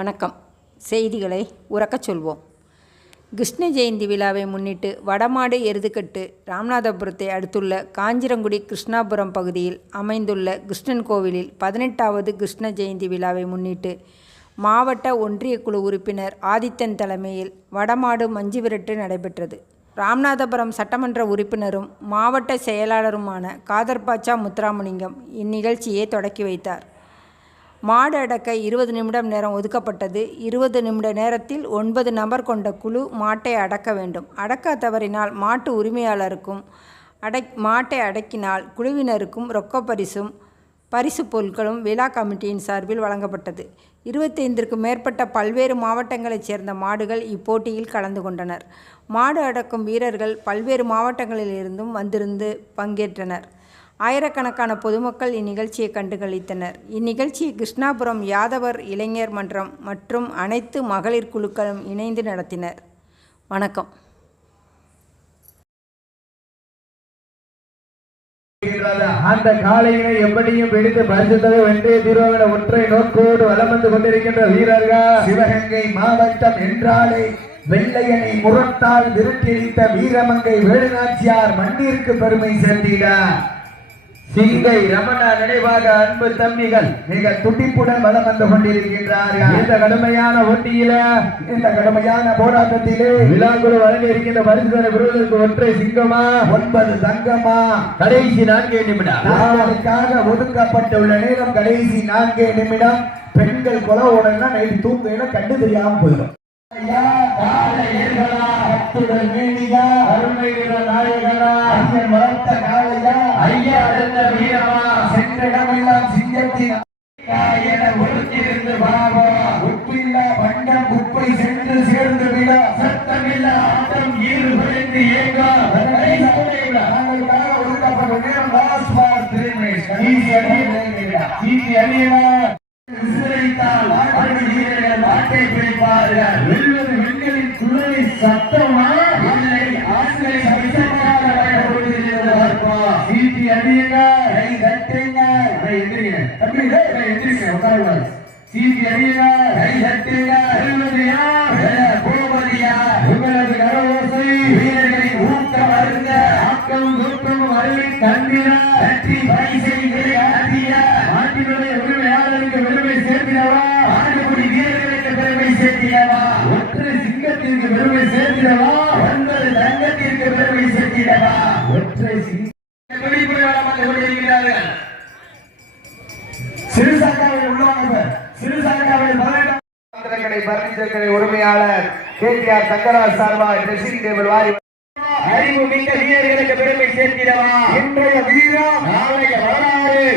வணக்கம். செய்திகளை உரக்கச் சொல்வோம். கிருஷ்ண ஜெயந்தி விழாவை முன்னிட்டு வடமாடு எருதுகட்டு ராமநாதபுரத்தை அடுத்துள்ள காஞ்சிரங்குடி கிருஷ்ணாபுரம் பகுதியில் அமைந்துள்ள கிருஷ்ணன் கோவிலில் 18வது கிருஷ்ண ஜெயந்தி விழாவை முன்னிட்டு மாவட்ட ஒன்றிய குழு உறுப்பினர் ஆதித்தன் தலைமையில் வடமாடு மஞ்சு விரட்டு நடைபெற்றது. ராமநாதபுரம் சட்டமன்ற உறுப்பினரும் மாவட்ட செயலாளருமான காதர்பாட்சா முத்துராமலிங்கம் இந்நிகழ்ச்சியை தொடக்கி வைத்தார். மாடு அடக்க 20 நிமிடம் நேரம் ஒதுக்கப்பட்டது. 20 நிமிட நேரத்தில் 9 நபர் கொண்ட குழு மாட்டை அடக்க வேண்டும். அடக்க தவறினால் மாட்டு உரிமையாளருக்கும் மாட்டை அடக்கினால் குழுவினருக்கும் ரொக்க பரிசு பொருட்களும் விழா கமிட்டியின் சார்பில் வழங்கப்பட்டது. 25க்கும் மேற்பட்ட பல்வேறு மாவட்டங்களைச் சேர்ந்த மாடுகள் இப்போட்டியில் கலந்து கொண்டனர். மாடு அடக்கும் வீரர்கள் பல்வேறு மாவட்டங்களிலிருந்தும் வந்திருந்து பங்கேற்றனர். ஆயிரக்கணக்கான பொதுமக்கள் இந்நிகழ்ச்சியை கண்டுகளித்தனர். இந்நிகழ்ச்சியை கிருஷ்ணாபுரம் யாதவர் இளைஞர் மன்றம் மற்றும் அனைத்து மகளிர் குழுக்களும் இணைந்து நடத்தினர். வணக்கம். அந்த காளையினை எப்படியும் பிடித்து பரிசுத்தவை வென்றே தீர்வாக ஒற்றை நோக்கோடு வலம் வந்து கொண்டிருக்கின்ற வீரர்கள் சிவகங்கை மாவட்டம் என்றாலே வெள்ளையனை முரத்தால் விரட்டியடித்த வீரமங்கை வேலுநாச்சியார் மண்ணிற்கு பெருமை சேர்த்திட சிங்கை ரமணா நினைவாக அன்பு தம்பிகள் மிக துடிப்புடன் வலம் வந்து கொண்டிருக்கின்றார்கள். இந்த கடுமையான போட்டியில இந்த கடுமையான போராட்டத்திலே விழாக்குழு வழங்க இருக்கின்ற பரிசுகளை பெறுவதற்கு ஒற்றை சிங்கமா 9 தங்கமா கடைசி 4 நிமிடம் அவருக்காக ஒதுக்கப்பட்டுள்ள நேரம் கடைசி 4 நிமிடம். பெண்கள் கொலை உடனே நைட்டு தூங்க கண்டு தெரியாம போயிடும். குப்பை சென்று சேர்ந்து விட சத்தமில்ல ஆட்டம் ஈடுபடுத்தி நாட்டை பிடிப்பார்கள். வெல்வது வெண்களின் குழலை சத்தமா இல்லை ஆண்களை சீட்டி அடியுங்க கை தட்டுங்க தம்பி எந்திரிங்க உட்காருவாங்க. சீட்டி அடியுங்க கை தட்டுங்க. வெல்வதியா போவதியா உங்களது கரவோசை வீரர்களின் ஊக்கம் அருங்க ஆக்கம் தூக்கம் அருளி தந்திர வெற்றி பரிசை ஆட்டிய நாட்டினுடைய உரிமையாளருக்கு பெருமை சேர்க்கிறவா ஆண்டுகுடி வீரர்களுக்கு பெருமை சேர்க்கிறவா ஒற்றை சிங்கத்திற்கு பெருமை சேர்க்கிறவா 9 தங்கத்திற்கு பெருமை சேர்க்கிறவா ஒற்றை சிறுசாக்காவில் உள்ளவங்க சிறுசாக்காவில் பர்னிச்சர்களை உரிமையாளர் KTR தங்கராஜ் சார்பாக ட்ரெஸ்ஸிங் டேபிள் வாரி அறிவு மிக்க வீரர்களுக்கு பெருமை சேர்க்கிறவா இன்றைய வீரம் நாளைய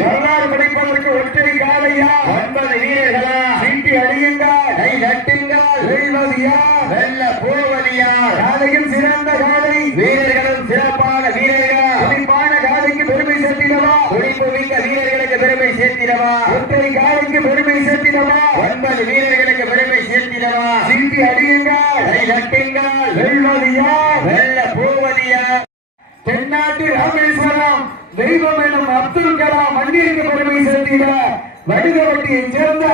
வரலாறு படிப்பதற்கு ஒற்றை காலையா 9 வீரர்களா சீட்டி அடியுங்க கை தட்டுங்க வெல்வதியா வெல்ல போவதியா காலையில் சிறந்த காலை வீரர்களும் சிறப்பான வீரர்களா துடிப்பான காலைக்கு பெருமை சேர்த்திடவா துடிப்பு மிக்க வீரர்களுக்கு பெருமை சேர்த்திடவா ஒற்றை காலைக்கு பெருமை சேர்த்திடவா 9 வீரர்களுக்கு பெருமை சேர்த்திடவா சீட்டி அடியுங்க கை தட்டுங்க வெல்வதியா வெல்ல போவதியா தென்னாட்டு ராமேஸ்வரம் தெய்வம் எனும் அப்துல் கலாம் மண்ணிற்கு பெருமை சேர்த்திட வடுகவட்டியைச் சேர்ந்த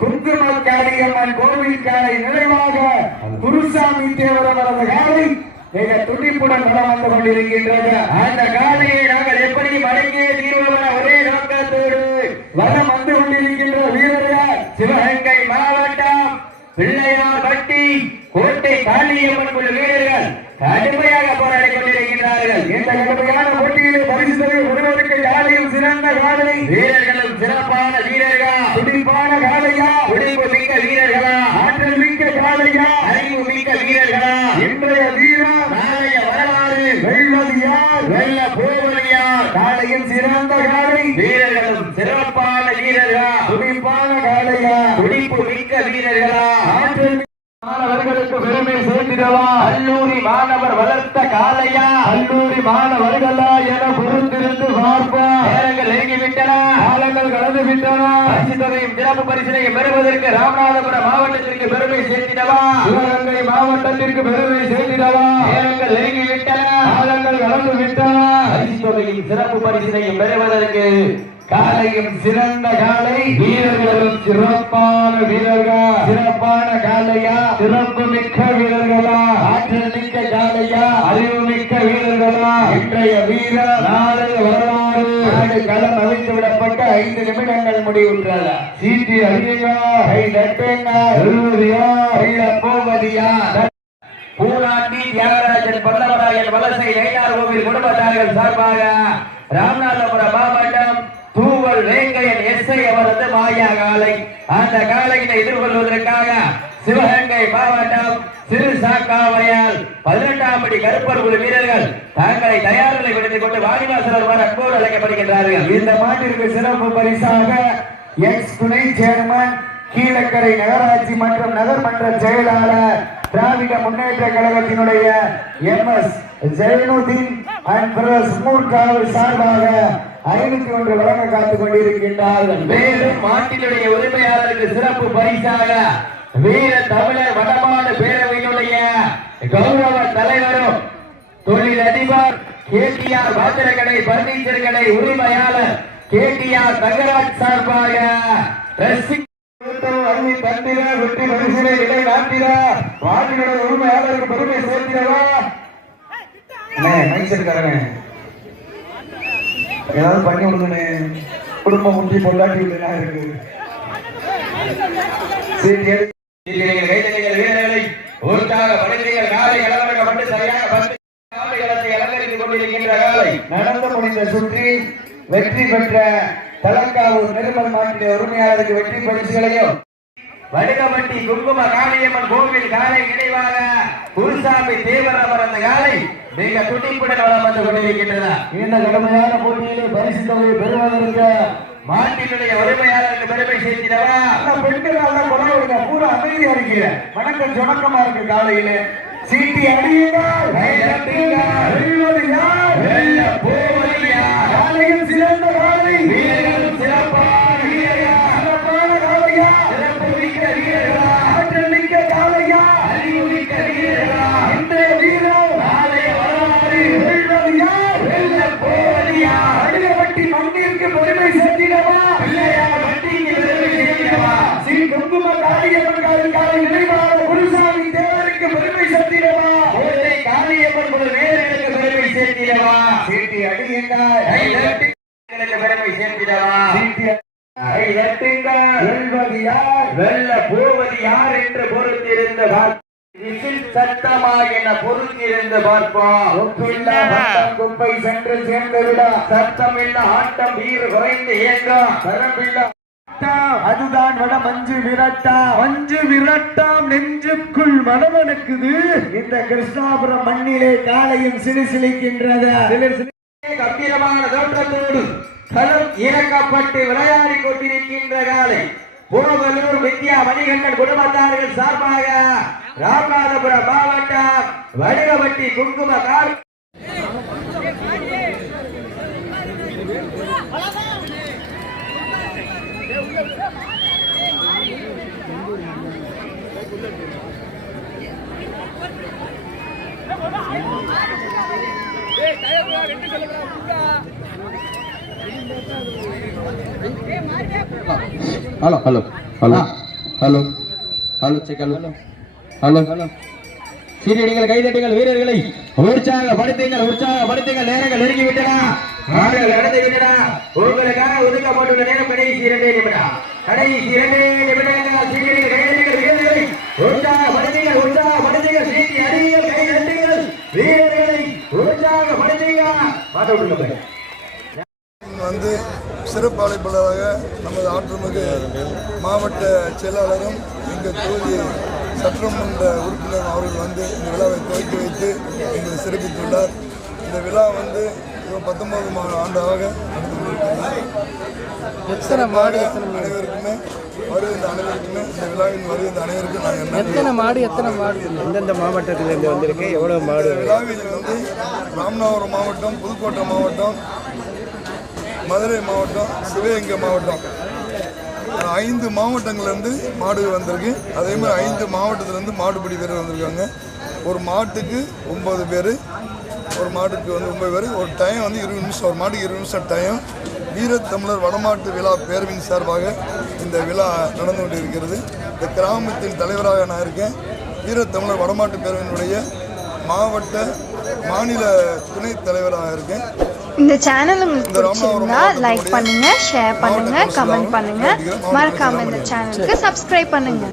குங்குமக்காளியம்மன் கோவில் காலை நினைவாக குருசாமி தேவர் அவரது காலை மிக துடிப்புடன் வளம் வந்து கொண்டிருக்கின்றது. அந்த காலையை நாங்கள் எப்படி வழங்கிய தீர்வன ஒரே நோக்கத்தோடு வளம் வந்து கொண்டிருக்கின்ற வீரர்கள் சிவகங்கை மாவட்டம் பிள்ளையார்பட்டி கோட்டை காளியம்மன் குழு வீரர்கள் கடுமையாக போராடி கொண்டிருக்கிறார்கள். இந்த கடுமையான போட்டியிலே பரிசு பெறுவதற்கு காலையும் சிறந்த காலை வீரர்களும் சிறப்பான வீரர்கள் துடிப்பான காலையா துடிப்பு மிக்க வீரர்களா ஆற்றல் மிக்க காலையா அறிவு மிக்க வீரர்களா இன்றைய வீரம் நாளைய வரலாறு வெல்வதியா வெல்ல போவதியா காலையில் சிறந்த காலை வீரர்களும் சிறப்பான வீரர்களா துடிப்பான காலையா துடிப்பு மிக்க வீரர்களா ஆற்றல் மாணவர்களுக்கு பெருமை சேர்த்திடவா கல்லூரி மாணவர் வளர்த்த காலையா கல்லூரி மாணவர்களா என பொறுத்திருந்து பார்ப்போம். நேரங்கள் நெருங்கிவிட்டன, காலங்கள் கடந்து விட்டன. பரிசுத்தையும் சிறப்பு பரிசினையும் பெறுவதற்கு ராமநாதபுரம் மாவட்டத்திற்கு பெருமை சேர்த்திடவா சிவகங்கை மாவட்டத்திற்கு பெருமை சேர்த்திடவா நேரங்கள் நெருங்கிவிட்டன, காலங்கள் கடந்து விட்டன. பரிசுத்தையும் சிறப்பு பரிசினையும் பெறுவதற்கு காலையும் சிறந்த காலை, வீரர்களும் சிறப்பான வீரர்கள். சிறப்பான காலையா, சிறப்பு மிக்க வீரர்களா, ஆற்றல் மிக்க காலையா, அறிவு மிக்க வீரர்களா? இன்றைய வீரர் நாளை வரலாறு. நாடு களம் அவிழ்த்து விடப்பட்ட 5 நிமிடங்கள் முடிவுற்றது. சீட்டி அறிவியா, கை தட்டுங்க, எழுவதியா, கையில போவதியா? பூனாண்டி தியாகராஜன் பல்லவராயன் வலசை நெய்யார் கோவில் குடும்பத்தார்கள் சார்பாக ராமநாதபுரம் மாவட்டம் தூவல் வேங்கையன் எஸ்ஐ அவரது மாயா காலை. அந்த காலையினை எதிர்கொள்வதற்காக சிவகங்கை மாவட்டம் சிறு சாக்காவரையால் 18ஆம் படி கருப்பர் குழு வீரர்கள் தங்களை தயார்களை விடுத்துக் கொண்டு வாடிவாசலர் வர அன்போடு அழைக்கப்படுகின்றார்கள். இந்த மாட்டிற்கு சிறப்பு பரிசாக எக்ஸ் துணை சேர்மன் கீழக்கரை நகராட்சி மற்றும் நகர்மன்ற செயலாளர் திராவிட முன்னேற்ற கழகத்தினுடைய MS ஜெயனுதீன் அண்ட் பிரதர்ஸ் மூர்காவல் சார்பாக 501 வழங்க காத்துக் கொண்டிருக்கின்றார்கள். மேலும் மாட்டினுடைய உரிமையாளருக்கு சிறப்பு பரிசாக வீர தமிழர் வடமாடு பேரவையினுடைய கௌரவ தலைவரும் தொழிலதிபர் KTR பாத்திரக்கடை பர்னிச்சர் கடை உரிமையாளர் KTR தங்கராஜ் சார்பாக வெற்றி பரிசிலை இடை நாட்டிட வாட்டினுடைய உரிமையாளருக்கு பெருமை சேர்த்திடவா? ஏதாவது பண்ணி விடுங்கண்ணே, குடும்பம் முற்றி பொண்டாட்டி இருக்கு. வீரர்களை ஊருக்காக படைத்தீர்கள். காலை இளவரக்கப்பட்டு சரியாக 10 காலைகளத்தை அலங்கரித்துக் கொண்டிருக்கின்ற காலை நடந்து முடிந்த சுற்றி வெற்றி பெற்ற தலங்காவூர் நிர்மல் மாட்டிய உரிமையாளருக்கு வெற்றி பரிசுகளையும் வடுகப்பட்டி குங்கும காளியம்மன் கோவில் காலை நினைவாக குருசாமி தேவர் அமர்ந்த காலை மிக துடிப்புடன் வளம் வந்து கொண்டிருக்கின்றன. இந்த கடுமையான போட்டியிலே பரிசு தொகையை பெறுவதற்கு மாட்டினுடைய உரிமையாளருக்கு பெருமை சேர்த்திடவா? பெண்கள் எல்லாம் கொண்டாடுங்க, பூரா அமைதியா இருக்கிற வணக்கம் சொணக்கமா இருக்கு. காலையிலே சீட்டி அடியுங்கள், காலையும் சிறந்த காலை, வீரர்களும் சிறப்பான வீரர்கள், சிறப்பான காலையா, சிறப்பு மிக்க வீரர்களா, ஆற்றல் மிக்க காலையா, அறிவு மிக்க வீரர்களா? இன்றைய வீரர் நாளைய வரலாறு. வெல்வது யார், வெல்ல போவது யார்? அடியப்பட்டி மண்ணிற்கு பெருமை சேர்த்திடவா, இல்லையா வட்டிக்கு பெருமை சேர்த்திடவா? ஸ்ரீ குங்கும காளியம்மன் காலை நினைவாக குருசாமி தேவருக்கு பெருமை சேர்த்திடவா? கோட்டை காளியம்மன் குழு வீரர்களுக்கு பெருமை சேர்த்திடவா? சீட்டி அடியுங்கள், பெருமை சேர்த்திடவா? வெல்வது யார், வெல்ல போவது யார் என்று பொறுத்திருந்து சத்தமா என பொறுத்திருந்து பார்ப்போம். குப்பை சென்று சேர்ந்து விட சத்தம் இல்ல ஆட்டம் வீர் குறைந்து இயங்கும் தரமில்ல. அதுதான் வட மஞ்சு விரட்டா, மஞ்சு விரட்டாம் நெஞ்சுக்குள் மனமனுக்குது. இந்த கிருஷ்ணாபுரம் மண்ணிலே காலையும் சிலிசிலிக்கின்றது. கம்பீரமான தோற்றத்தோடு களம் இறக்கப்பட்டு விளையாடி கொண்டிருக்கின்ற காலை போவலூர் வித்யா மணிகண்டன் குடும்பத்தார்கள் சார்பாக ராமநாதபுரம் மாவட்டம் வடுகப்பட்டி குங்கும கால் hello hello hello hello hello check hello hello hello சீரியடிகள் கைதட்டுங்கள், வீரர்களை உற்சாகப்படுத்துங்கள். நேரங்கள் நெருங்கிவிட்டன, நடந்துவிட்டன. உங்களுக்காக ஒதுக்கப்பட்டுள்ள நேரம் கடைசி 2 நிமிடம். கடைசி 2 நிமிடங்கள். சீரியடிகள் கைதட்டுங்கள், வீரர்களை உற்சாகப்படுத்துங்கள். சீட்டி அடிகள் கைதட்டுங்கள், வீரர்களை உற்சாகப்படுத்துங்கள். வந்து சிறப்பு அழைப்பாளராக நமது ஆற்றுமிகு மாவட்ட செயலாளரும் எங்கள் தொகுதி சட்டமன்ற உறுப்பினர் அவர்கள் வந்து இந்த விழாவை துவக்கி வைத்து எங்களை சிறப்பித்துள்ளார். இந்த விழா வந்து 19 ஆண்டாக நடந்து கொண்டிருக்கிறது. அனைவருக்குமே வருகின்ற அனைவருக்குமே இந்த விழாவில் வருகின்ற அனைவருக்கும் நாங்கள் எத்தனை மாடு எந்தெந்த மாவட்டத்திலிருந்து வந்திருக்கு, எவ்வளவு மாடு? விழாவில் வந்து ராமநாதபுரம் மாவட்டம், புதுக்கோட்டை மாவட்டம், மதுரை மாவட்டம், சிவகங்கை மாவட்டம் 5 மாவட்டங்கள்லேருந்து மாடு வந்திருக்கு. அதே மாதிரி 5 மாவட்டத்திலேருந்து மாடுபிடி வீரர் வந்திருக்காங்க. ஒரு மாட்டுக்கு 9 பேர், ஒரு மாட்டுக்கு வந்து 9 பேர். ஒரு டைம் வந்து 20 நிமிஷம், ஒரு மாட்டுக்கு 20 நிமிஷம் டைம். வீரத்தமிழர் வடமாட்டு விழா பேரவையின் சார்பாக இந்த விழா நடந்து கொண்டிருக்கிறது. இந்த கிராமத்தின் தலைவராக நான் இருக்கேன். வீரத்தமிழர் வடமாட்டு பேரவையினுடைய மாநில துணைத் தலைவராக இருக்கேன். இந்த சேனல் உங்களுக்கு பிடிச்சிருந்தா லைக் பண்ணுங்க, ஷேர் பண்ணுங்க, கமெண்ட் பண்ணுங்க, மறக்காம இந்த சேனலுக்கு சப்ஸ்கிரைப் பண்ணுங்க.